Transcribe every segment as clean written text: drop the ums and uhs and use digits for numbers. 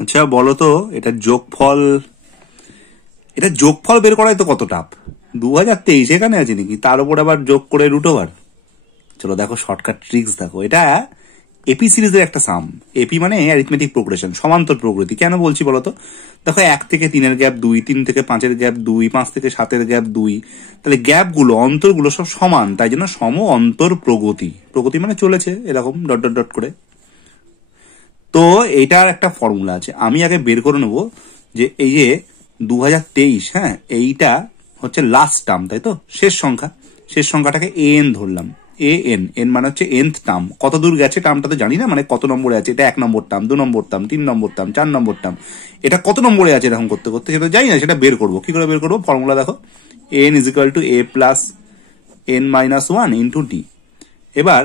আচ্ছা বলো তো, এটা যোগফল বের করাই তো কত টাপ। 2023 এখানে আছে নাকি, তার উপর আবার যোগ করে রুট ওভার। চলো দেখো শর্টকাট ট্রিক্স দেখো। এটা এপি সিরিজের একটা সাম। এপি মানে অ্যারিথমেটিক প্রোগ্রেশন, সমান্তর প্রকৃতি। কেন বলছি বলতো, দেখো 1 থেকে 3 গ্যাপ 2, 3 থেকে 5 গ্যাপ 2, 5 থেকে 7 গ্যাপ 2, তাহলে গ্যাপগুলো অন্তরগুলো সব সমান, তাই জন্য সম অন্তর প্রগতি। প্রগতি মানে চলেছে এরকম ডট ডট ডট করে। তো এটার একটা ফর্মুলা আছে, আমি আগে বের করে নেবো যে এই যে 2023, হ্যাঁ এইটা হচ্ছে লাস্ট টার্ম, তাই তো, শেষ সংখ্যা। শেষ সংখ্যাটাকে এন ধরলাম। এন মানে হচ্ছে nth টার্ম। কত দূর গেছে টার্মটা তো জানি না, মানে কত নম্বরে আছে, এটা 1 নম্বর টার্ম, 2 নম্বর টার্ম, 3 নম্বর টার্ম, 4 নম্বর টার্ম, এটা কত নম্বরে আছে এরকম করতে করতে সেটা জানি না, সেটা বের করবো। কি করে বের করবো, ফর্মুলা দেখো, n is equal to a plus n minus 1 into D. এবার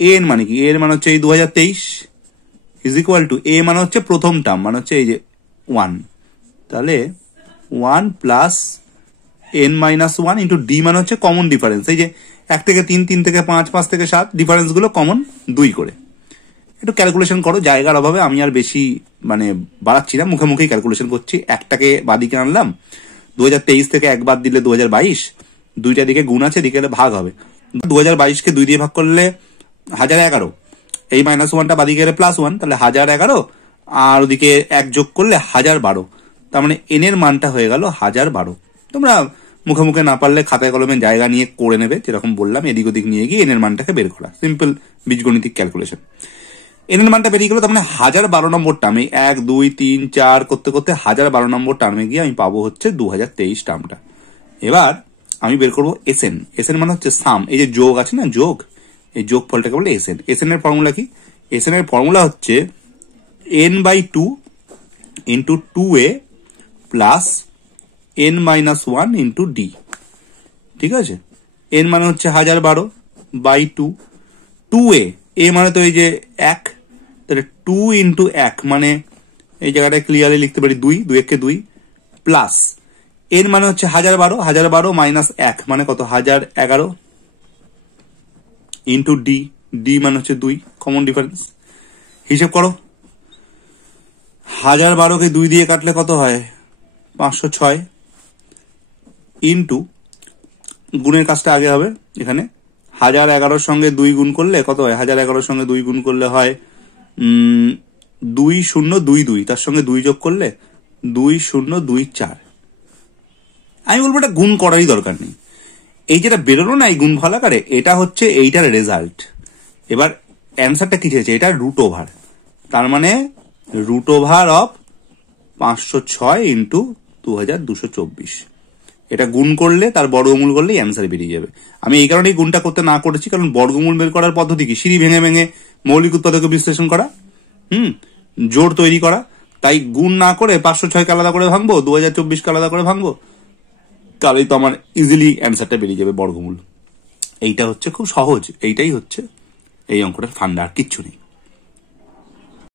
এন মানে কি, এর মানে হচ্ছে এই 2023 ইজ ইকুয়াল টু এ মানে হচ্ছে প্রথম টার্ম, মানে হচ্ছে এই যে 1, তাহলে 1 plus n minus 1 into D মানে হচ্ছে কমন ডিফারেন্স। এই যে 1 থেকে 3, 3 থেকে 5, 5 থেকে 7, ডিফারেন্স গুলো কমন 2 করে। একটু ক্যালকুলেশন করো, জায়গার অভাবে আমি আর বেশি মানে বাড়াচ্ছি না, মুখে মুখেই ক্যালকুলেশন করছি। একটাকে বাদিকে আনলাম, 2023 থেকে এক বাদ দিলে 2022, দুইটা দিকে গুণ আছে, দিকে ভাগ হবে। 2022 কে 2 দিয়ে ভাগ করলে 1011, এই মাইনাস 1টা বাদিকে গেলে প্লাস 1, তাহলে 1011, আর ওদিকে 1 যোগ করলে 1012, তার মানে এন এর মানটা হয়ে গেল 1012। তোমরা মুখে মুখে না পারলে খাতায় কলমে জায়গা নিয়ে করে নেবে, যেরকম বললাম, এদিক ওদিক নিয়ে গিয়ে এন এর মানটাকে বের করা, সিম্পল বীজগণিতিক ক্যালকুলেশন। এন এর মানটা বেরিয়ে গেল, তার মানে 1012 নম্বর টার্মে 1 2 3 4 করতে করতে 1012 নম্বর টার্মে গিয়ে আমি পাবো হচ্ছে 2023 টার্মটা। এবার আমি বের করবো এসএন। এসএন মানে হচ্ছে সাম, এই যে যোগ আছে না, যোগ, এই যোগ ফলটাকে বলে এসএন। এসএন এর ফর্মুলা কি, এসএন এর ফর্মুলা হচ্ছে n/2 into 2a plus n-1 into D. ঠিক আছে, এন মানে হচ্ছে 1012 বাই 2, 2a, এ মানে তো এই যে 1, তাহলে 2 ইন্টু 1 মানে এই জায়গাটায় ক্লিয়ারলি লিখতে পারি 2, 2 1 2, প্লাস এন মানে হচ্ছে 1012, 1012 মাইনাস 1 মানে কত, 1011 ইন্টু ডি, ডি মানে হচ্ছে 2, কমন ডিফারেন্স। হিসেব করো, 1012কে 2 দিয়ে কাটলে কত হয়, 506, ইন্টু গুণের কাজটা আগে হবে এখানে, 1011 সঙ্গে 2 গুণ করলে কত হয়, 1011 সঙ্গে 2 গুণ করলে হয় 2022, তার সঙ্গে 2 যোগ করলে 2024। আমি বলবো এটা গুণ করারই দরকার নেই, এই যেটা বেরোলো না এই গুণ ফল আকারে, এটা হচ্ছে এইটার রেজাল্ট। এবার অ্যান্সারটা কি চেয়েছে, এটা রুট ওভার, তার মানে রুট ওভার অফ 506 ইন্টু 2224। এটা গুণ করলে তার বর্গমূল করলেই অ্যান্সার বেরিয়ে যাবে। আমি এই কারণেই গুণটা করতে না করেছি, কারণ বর্গমূল বের করার পদ্ধতি কি, সিঁড়ি ভেঙে ভেঙে মৌলিক উৎপাদকে বিশ্লেষণ করা, জোর তৈরি করা। তাই গুণ না করে 506কে আলাদা করে ভাঙবো, 2024কে আলাদা করে ভাঙবো, তাহলেই তো আমার ইজিলি অ্যান্সারটা বেরিয়ে যাবে বর্গমূল। এইটা হচ্ছে খুব সহজ, এইটাই হচ্ছে এই অঙ্কটার ফান্ডা, আর কিচ্ছু নেই।